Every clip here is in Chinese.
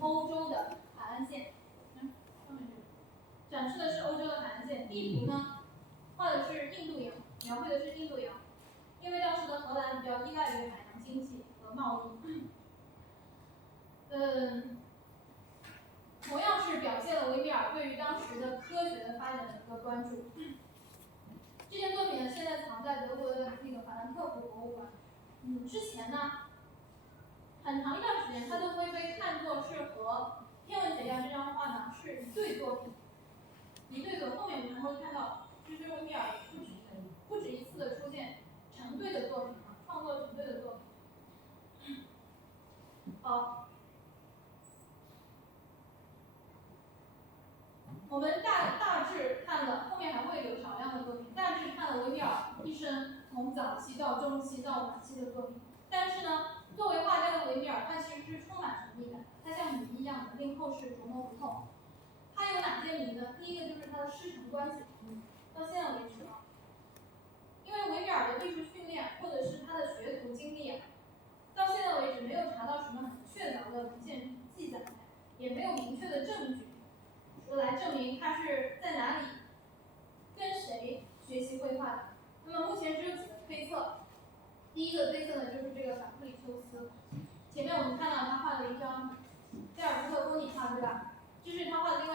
欧洲的海岸线，展示的是欧洲的海岸线。地图呢，画的是印度洋，描绘的是印度洋。因为当时的荷兰比较依赖于海洋经济和贸易。同样是表现了维米尔对于当时的科学的发展的一个关注。这件作品呢，现在藏在德国的那个法兰克福博物馆。之前呢，很长一段时间，它都会被看作是和天文学家这张画呢是一对作品。一对的，后面我们会看到，其实维米尔不止一次的出现成对的作品啊，创作成对的作品。好，我们大致看了，后面还会有少量的作品，大致看了维米尔一生从早期到中期到晚期的作品。但是呢，作为画家的维米尔，他其实是充满神秘感，他像谜一样的令后世琢磨不透。他有哪些谜呢？第一个就是他的师承关系，到现在为止啊，因为维米尔的艺术训练或者是他的学徒经历啊，到现在为止没有查到什么很确凿的文献记载，也没有明确的证据说来证明他是在哪里跟谁学习绘画的。那么目前只有几个推测。第一个推测呢，就是这个法布里修斯。前面我们看到他画了一张盖尔斯特风景画，对吧？这是他画的另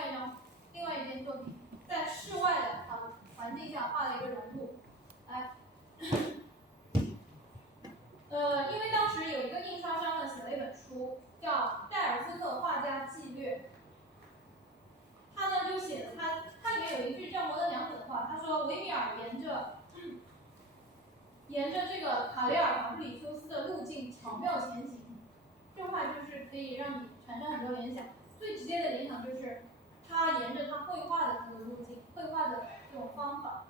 外一件作品，在室外的环境下画了一个人物。因为当时有一个印刷商呢写了一本书，叫《盖尔斯特画家纪略》。他呢就写了他里面有一句叫模棱两可的话，他说维米尔沿着这个卡雷尔法布里修斯的路径巧妙前行。这话就是可以让你产生很多联想。最直接的联想就是他沿着他绘画的这个路径，绘画的这种方法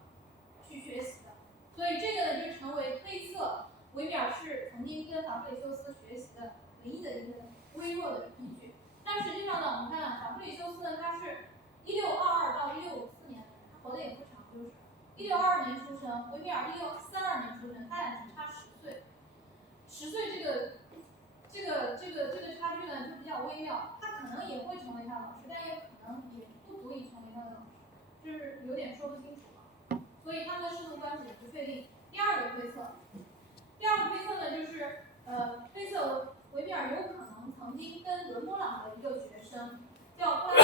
去学习的。所以这个呢就成为推测维米尔是曾经跟法布里修斯学习的唯一的一个微弱的依据。但实际上呢，我们看法布里修斯呢，他是1622到1654年的人，他活得也不长，就是1622年出生，维米尔1632年出生，他俩只差10岁。10岁这个差距呢就比较微妙，他可能也会成为他的老师，但也可能也不足以成为他的老师，就是有点说不清楚了。所以他们的师徒关系也不确定。第二个推测呢，就是推测维米尔有可能曾经跟伦勃朗的一个学生叫布拉姆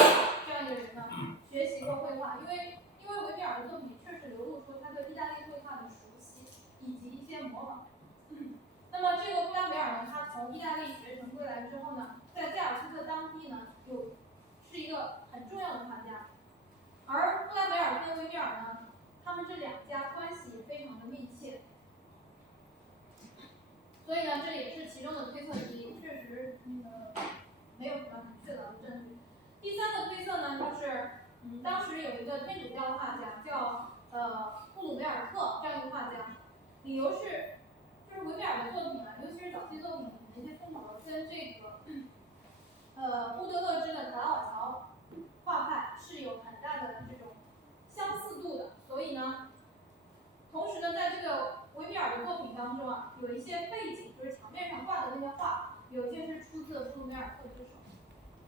这样一个人呢学习过绘画，因为维米尔的作品确实流露出他对意大利绘画的熟悉以及一些模仿。那么这个布拉梅尔呢，他从意大利学成归来之后呢，在盖尔斯特当地呢是一个很重要的画家。而布拉梅尔跟维米尔呢，他们这两家关系也非常的密切。所以呢，这也是其中的推测之一，确实没有什么很确凿的证据。第三个推测呢，就是当时有一个天主教画家叫布鲁梅尔特这样一个画家，理由是就是维米尔的作品啊，尤其是早期作品的一些风格跟这个乌德勒支的卡拉瓦乔画派是有很大的这种相似度的。所以呢，同时呢，在这个维米尔的作品当中啊，有一些背景，就是墙面上挂的那些画，有一些是出自布鲁梅尔特之手。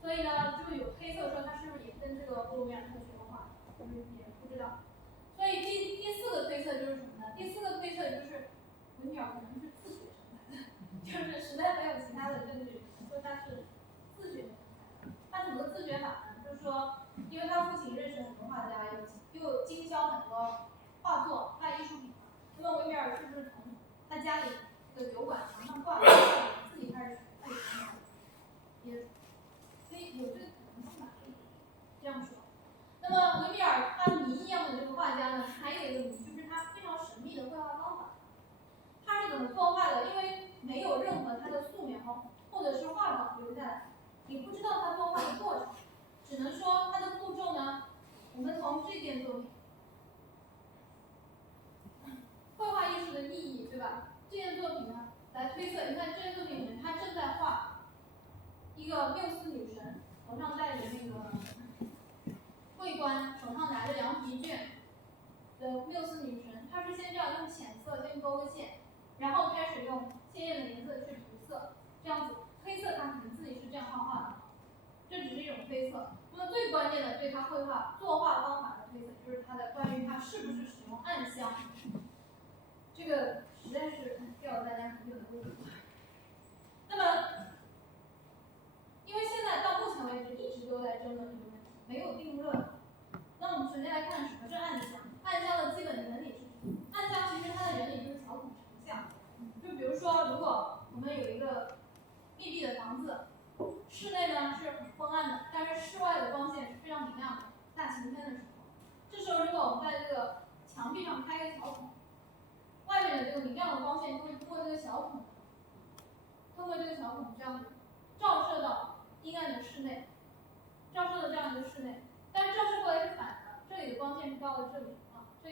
所以呢，就有推测说他是不是也跟这个布鲁梅尔特学过画，就是也不知道。所以第四个推测就是什么呢？第四个推测就是维米尔可能是自学成才的，就是实在没有其他的证据说他是自学成才的。他怎么自学法呢？就是说，因为他父亲认识很多画家，又经销很多画作、卖艺术品。那么维米尔是不是从他家里的酒馆墙上挂的自己开始学，也所以有这个可能性吧，可以这样说。那么维米尔他谜一样的这个画家呢，还有一个谜，就是他非常神秘的绘画方法。他是怎么作画的？因为没有任何他的素描或者是画稿留下来，也不知道他作画的过程，只能说他的步骤呢，我们从这件作品，绘画艺术的意义，对吧？这件作品呢，来推测，你看这件作品里面，他正在画一个缪斯女神，头上戴着那个桂冠，手上拿着羊皮卷的缪斯女神，她是先这样用浅色先勾个线，然后开始用鲜艳的颜色去涂色，这样子推测她可能自己是这样画画的。这只是一种推测。那么最关键的对它绘画作画方法的推测，就是它的关于它是不是使用暗箱，这个实在是吊了大家很久的胃口。那么，因为现在到目前为止一直都在争论这个问题，没有定论。那我们首先来看什么是暗箱，暗箱的基本原理是什么？暗箱其实它的原理就是小孔成像。就比如说，如果我们有一个密闭的房子，室内呢是很昏暗的，但是室外的光线是非常明亮的，大晴天的时候，这时候如果我们在这个墙壁上开一个小孔，外面的这个明亮的光线就会通过这个小孔这样子照射到阴暗的室内，照射到这样一个室内，但是照射过来是反的，这里的光线是到了这里，